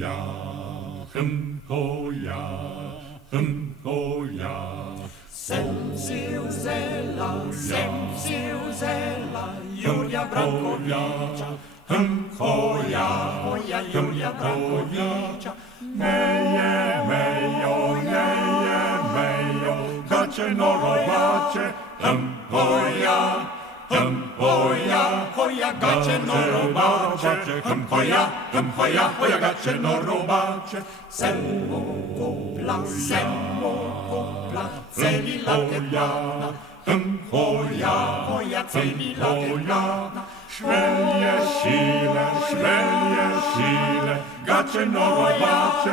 ja, ja, ja. Sem Zilla, Julia Brankowicza, moja Julia Brankowicza. Meje, mejo, gacie no robacie, Hoja gacie no robacie, hoja gacie no robacie. Semmo kupla, celi latejana, hoja celi latejana. Szwelje sile, gacie no robacie,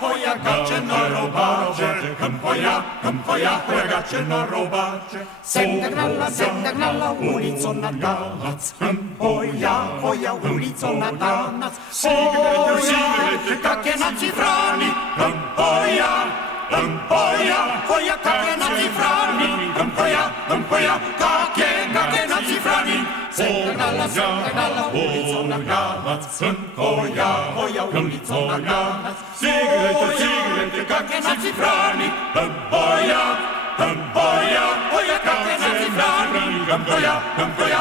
hoja gacie no robacie, hoja gacie no robacie. Zagnala, ulico na tanac, hoja, ulico na tanac. Hoja, kakie na cifrani, hoja, kakie na cifrani, hoja, kakie na cifrani. Zagnala, ulico na tanac, hoja, ulico na tanac. Sigle, Kakie na cifrani, hoja, kakie na cifrani, hoja,